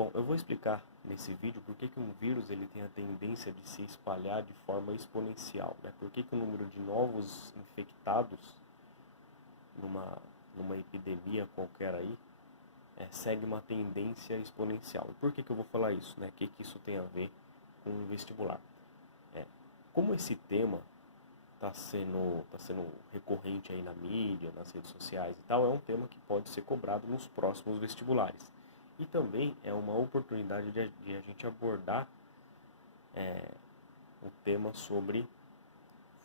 Bom, eu vou explicar nesse vídeo por que um vírus ele tem a tendência de se espalhar de forma exponencial, né? Por que o número de novos infectados numa epidemia qualquer aí segue uma tendência exponencial. E por que eu vou falar isso, né? O que isso tem a ver com o vestibular? Como esse tema está sendo recorrente aí na mídia, nas redes sociais e tal, é um tema que pode ser cobrado nos próximos vestibulares. E também é uma oportunidade de a gente abordar o tema sobre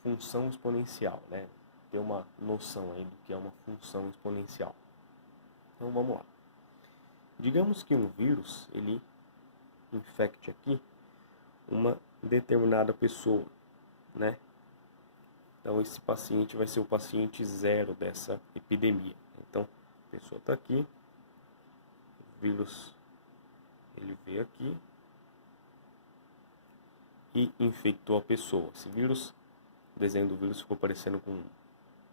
função exponencial, né? Ter uma noção aí do que é uma função exponencial. Então vamos lá. Digamos que um vírus, ele infecte aqui uma determinada pessoa, né? Então esse paciente vai ser o paciente zero dessa epidemia. Então a pessoa está aqui, o vírus ele veio aqui e infectou a pessoa. Esse vírus, o desenho do vírus ficou parecendo com o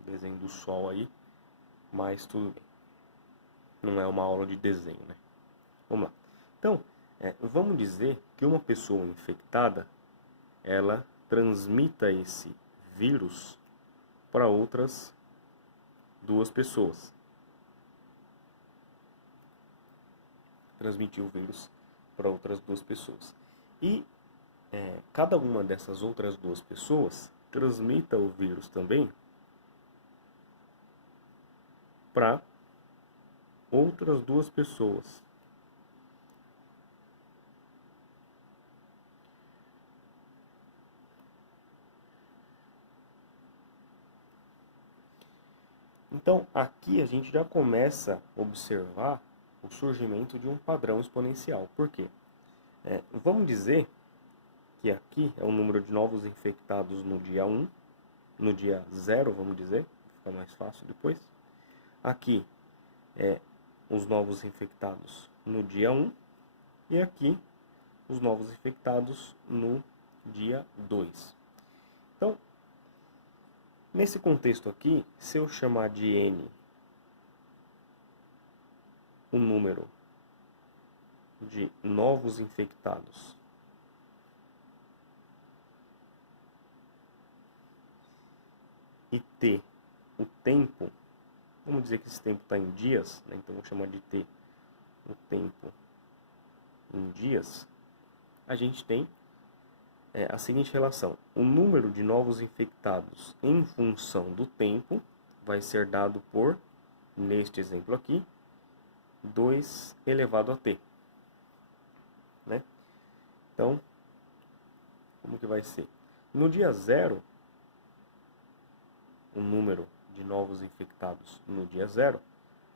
desenho do sol aí, mas tudo bem. Não é uma aula de desenho, né? Vamos lá. Então, vamos dizer que uma pessoa infectada, ela transmita esse vírus para outras duas pessoas. Transmitiu o vírus para outras duas pessoas. E cada uma dessas outras duas pessoas transmita o vírus também para outras duas pessoas. Então, aqui a gente já começa a observar o surgimento de um padrão exponencial. Por quê? Vamos dizer que aqui é o número de novos infectados no dia 1, no dia 0, vamos dizer, fica mais fácil depois. Aqui os novos infectados no dia 1 e aqui os novos infectados no dia 2. Então, nesse contexto aqui, se eu chamar de N o número de novos infectados e T o tempo, vamos dizer que esse tempo está em dias, né? Então vou chamar de T o tempo em dias, a gente tem a seguinte relação: o número de novos infectados em função do tempo vai ser dado por, neste exemplo aqui, 2 elevado a t. Né? Então, como que vai ser? No dia 0, o número de novos infectados no dia 0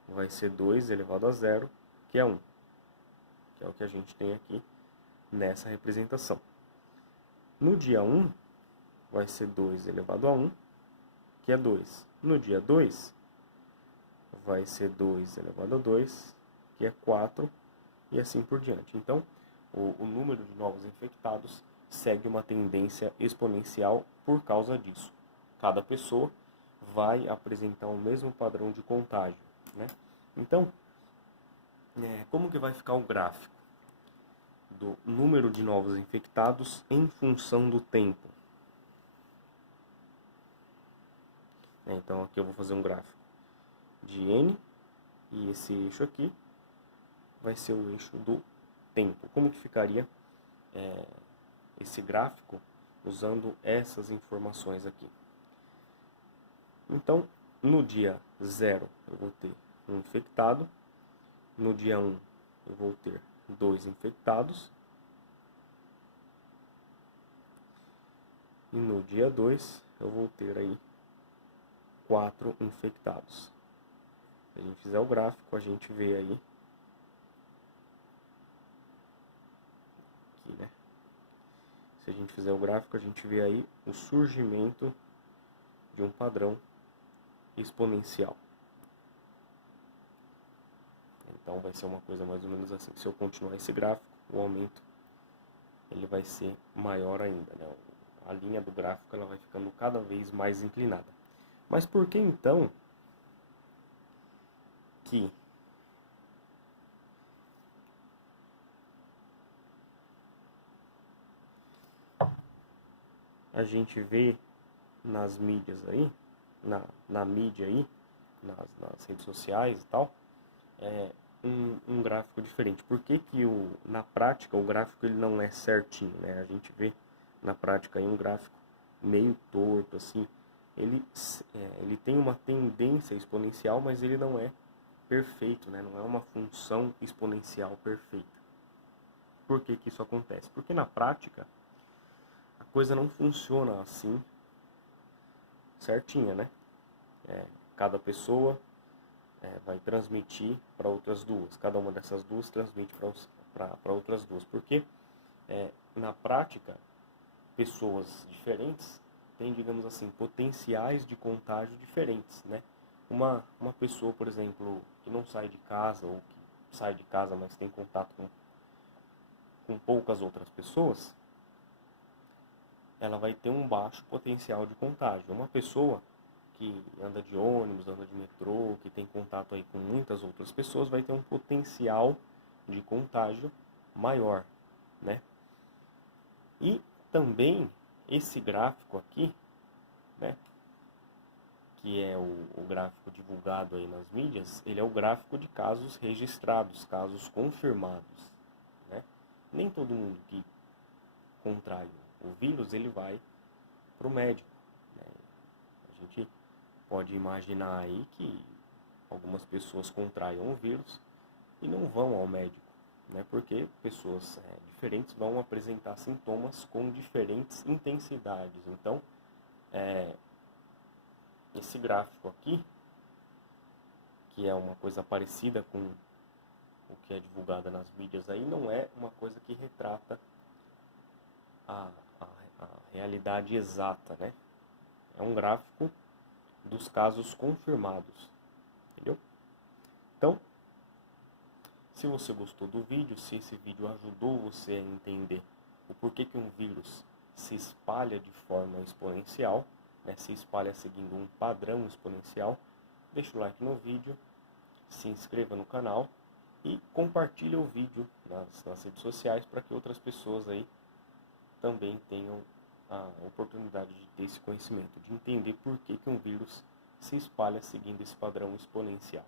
vai ser 2 elevado a 0, que é 1. Que é o que a gente tem aqui nessa representação. No dia 1, vai ser 2 elevado a 1, que é 2. No dia 2, vai ser 2 elevado a 2, que é 4, e assim por diante. Então, o número de novos infectados segue uma tendência exponencial por causa disso. Cada pessoa vai apresentar o mesmo padrão de contágio, né? Então, como que vai ficar o gráfico do número de novos infectados em função do tempo? Então aqui eu vou fazer um gráfico de N e esse eixo aqui vai ser o eixo do tempo. Como que ficaria esse gráfico usando essas informações aqui? Então, no dia 0 eu vou ter um infectado, no dia 1 eu vou ter 2 infectados, e no dia 2 eu vou ter aí 4 infectados. Se a gente fizer o gráfico, a gente vê aí aqui, né? Se a gente fizer o gráfico, a gente vê aí o surgimento de um padrão exponencial. Então vai ser uma coisa mais ou menos assim. Se eu continuar esse gráfico, o aumento ele vai ser maior ainda, né? A linha do gráfico ela vai ficando cada vez mais inclinada. Mas por que então que a gente vê nas mídias aí, na mídia aí, nas redes sociais e tal, um gráfico diferente. Por que que na prática o gráfico ele não é certinho, né? A gente vê na prática aí um gráfico meio torto, assim. Ele tem uma tendência exponencial, mas ele não é perfeito, né? Não é uma função exponencial perfeita. Por que que isso acontece? Porque na prática a coisa não funciona assim certinha, né? Cada pessoa vai transmitir para outras duas. Cada uma dessas duas transmite para outras duas. Porque na prática, pessoas diferentes têm, digamos assim, potenciais de contágio diferentes, né? Uma pessoa, por exemplo, que não sai de casa ou que sai de casa, mas tem contato com poucas outras pessoas, ela vai ter um baixo potencial de contágio. Uma pessoa que anda de ônibus, anda de metrô, que tem contato aí com muitas outras pessoas, vai ter um potencial de contágio maior, né? E também esse gráfico aqui, né, que é o gráfico divulgado aí nas mídias, ele é o gráfico de casos registrados, casos confirmados, né? Nem todo mundo que contrai o vírus, ele vai para o médico, né? A gente pode imaginar aí que algumas pessoas contraiam o vírus e não vão ao médico, né? Porque pessoas diferentes vão apresentar sintomas com diferentes intensidades. Então, esse gráfico aqui, que é uma coisa parecida com o que é divulgado nas mídias aí, não é uma coisa que retrata a realidade exata, né? É um gráfico dos casos confirmados, entendeu? Então, se você gostou do vídeo, se esse vídeo ajudou você a entender o porquê que um vírus se espalha de forma exponencial, né, se espalha seguindo um padrão exponencial, deixa o like no vídeo, se inscreva no canal e compartilhe o vídeo nas redes sociais para que outras pessoas aí também tenham a oportunidade de ter esse conhecimento, de entender por que um vírus se espalha seguindo esse padrão exponencial.